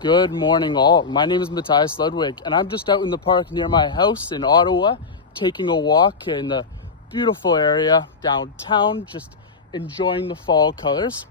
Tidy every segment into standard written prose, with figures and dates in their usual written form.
Good morning all. My name is Matthias Ludwig and I'm just out in the park near my house in Ottawa, taking a walk in the beautiful area downtown, just enjoying the fall colors.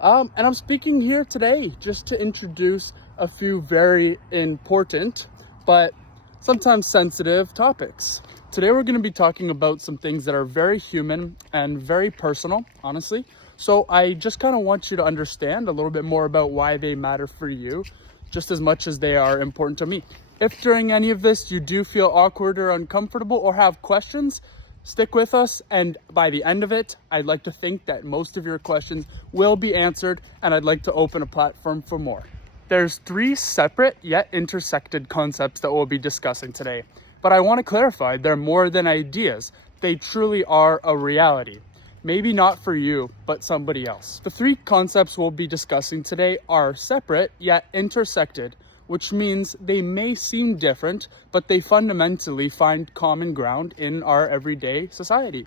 And I'm speaking here today just to introduce a few very important, but sometimes sensitive topics. Today we're going to be talking about some things that are very human and very personal, honestly. So I just kind of want you to understand a little bit more about why they matter for you, just as much as they are important to me. If during any of this you do feel awkward or uncomfortable or have questions, stick with us, and by the end of it, I'd like to think that most of your questions will be answered, and I'd like to open a platform for more. There's three separate yet intersected concepts that we'll be discussing today, but I want to clarify they're more than ideas. They truly are a reality. Maybe not for you, but somebody else. The three concepts we'll be discussing today are separate yet intersected, which means they may seem different, but they fundamentally find common ground in our everyday society.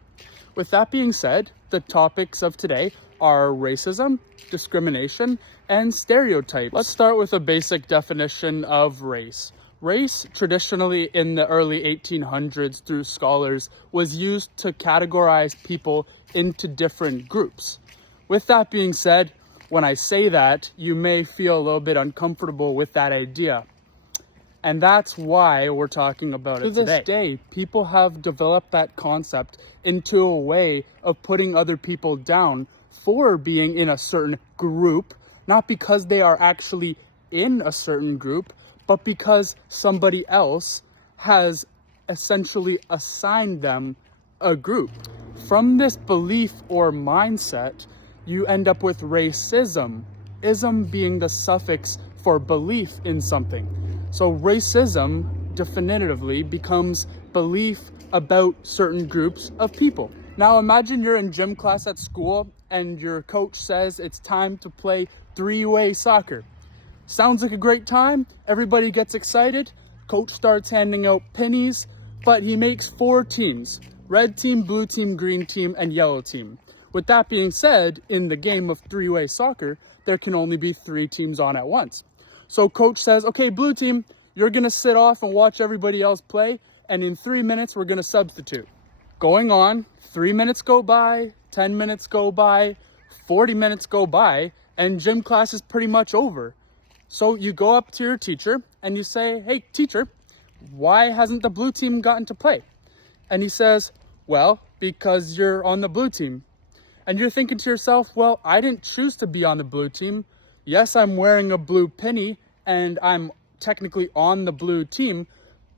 With that being said, the topics of today are racism, discrimination, and stereotypes. Let's start with a basic definition of race. Race, traditionally in the early 1800s through scholars, was used to categorize people into different groups. With that being said, when I say that, you may feel a little bit uncomfortable with that idea. And that's why we're talking about it today. To this day, people have developed that concept into a way of putting other people down for being in a certain group, not because they are actually in a certain group, but because somebody else has essentially assigned them a group. From this belief or mindset, you end up with racism, ism being the suffix for belief in something. So racism definitively becomes belief about certain groups of people. Now imagine you're in gym class at school and your coach says it's time to play three-way soccer. Sounds like a great time, everybody gets excited, coach starts handing out pennies, but he makes 4 teams: red team, blue team, green team, and yellow team. With that being said, in the game of three-way soccer, there can only be 3 teams on at once. So coach says, okay, blue team, you're gonna sit off and watch everybody else play, and in 3 minutes, we're gonna substitute. Going on, 3 minutes go by, 10 minutes go by, 40 minutes go by, and gym class is pretty much over. So you go up to your teacher and you say, hey teacher, why hasn't the blue team gotten to play? And he says, well, because you're on the blue team. And you're thinking to yourself, well, I didn't choose to be on the blue team. Yes, I'm wearing a blue penny and I'm technically on the blue team,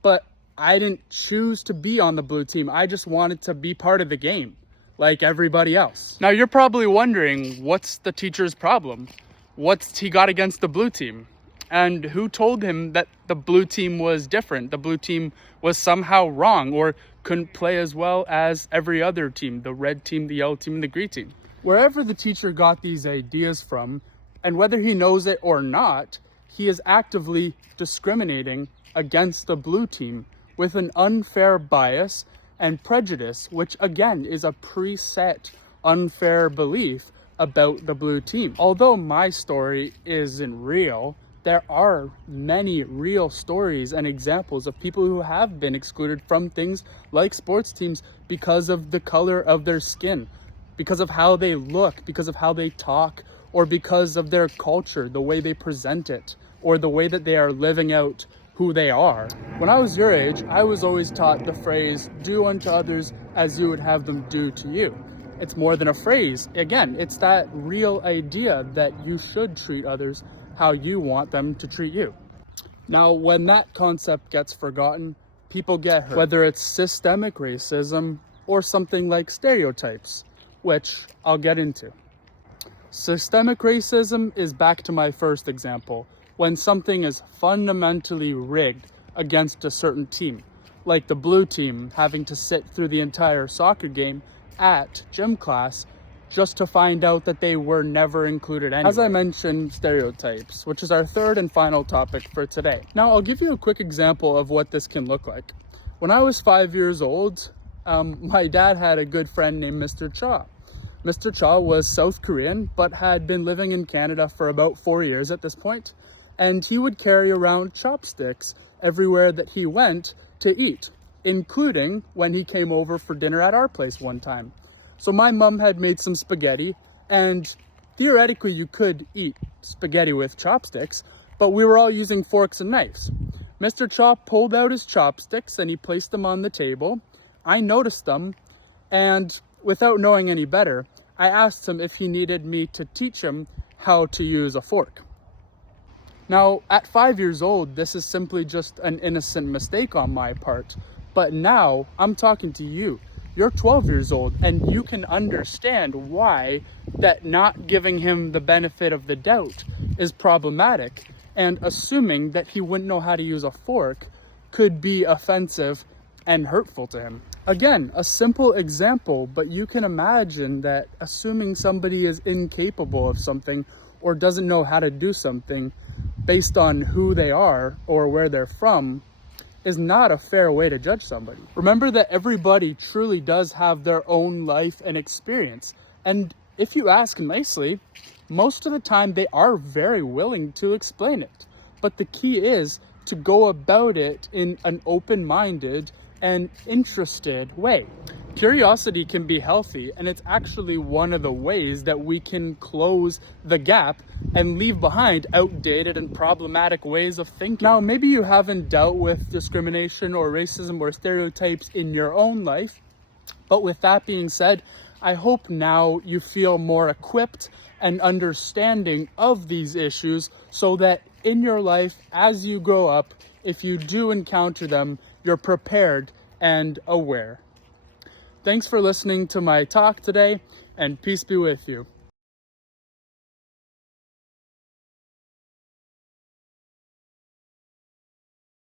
but I didn't choose to be on the blue team. I just wanted to be part of the game like everybody else. Now you're probably wondering, what's the teacher's problem? What's he got against the blue team? And who told him that the blue team was different? The blue team was somehow wrong or couldn't play as well as every other team, the red team, the yellow team, and the green team. Wherever the teacher got these ideas from, and whether he knows it or not, he is actively discriminating against the blue team with an unfair bias and prejudice, which again is a preset unfair belief about the blue team. Although my story isn't real, there are many real stories and examples of people who have been excluded from things like sports teams because of the color of their skin, because of how they look, because of how they talk, or because of their culture, the way they present it, or the way that they are living out who they are. When I was your age, I was always taught the phrase, do unto others as you would have them do to you. It's more than a phrase. Again, it's that real idea that you should treat others how you want them to treat you. Now, when that concept gets forgotten, people get hurt, whether it's systemic racism or something like stereotypes, which I'll get into. Systemic racism is back to my first example, when something is fundamentally rigged against a certain team, like the blue team having to sit through the entire soccer game at gym class just to find out that they were never included anyway. As I mentioned, stereotypes, which is our third and final topic for today. Now, I'll give you a quick example of what this can look like. When I was 5 years old, my dad had a good friend named Mr. Cha. Mr. Cha was South Korean, but had been living in Canada for about 4 years at this point. and he would carry around chopsticks everywhere that he went to eat, including when he came over for dinner at our place one time. So my mom had made some spaghetti, and theoretically you could eat spaghetti with chopsticks, but we were all using forks and knives. Mr. Chop pulled out his chopsticks and he placed them on the table. I noticed them, and without knowing any better, I asked him if he needed me to teach him how to use a fork. Now, at 5 years old, this is simply just an innocent mistake on my part. But now I'm talking to you. You're 12 years old, and you can understand why that not giving him the benefit of the doubt is problematic, and assuming that he wouldn't know how to use a fork could be offensive and hurtful to him. Again, a simple example, but you can imagine that assuming somebody is incapable of something or doesn't know how to do something based on who they are or where they're from is not a fair way to judge somebody. Remember that everybody truly does have their own life and experience. And if you ask nicely, most of the time they are very willing to explain it. But the key is to go about it in an open-minded and interested way. Curiosity can be healthy, and it's actually one of the ways that we can close the gap and leave behind outdated and problematic ways of thinking. Now, maybe you haven't dealt with discrimination or racism or stereotypes in your own life, but with that being said, I hope now you feel more equipped and understanding of these issues so that in your life, as you grow up, if you do encounter them, you're prepared and aware. Thanks for listening to my talk today, and peace be with you.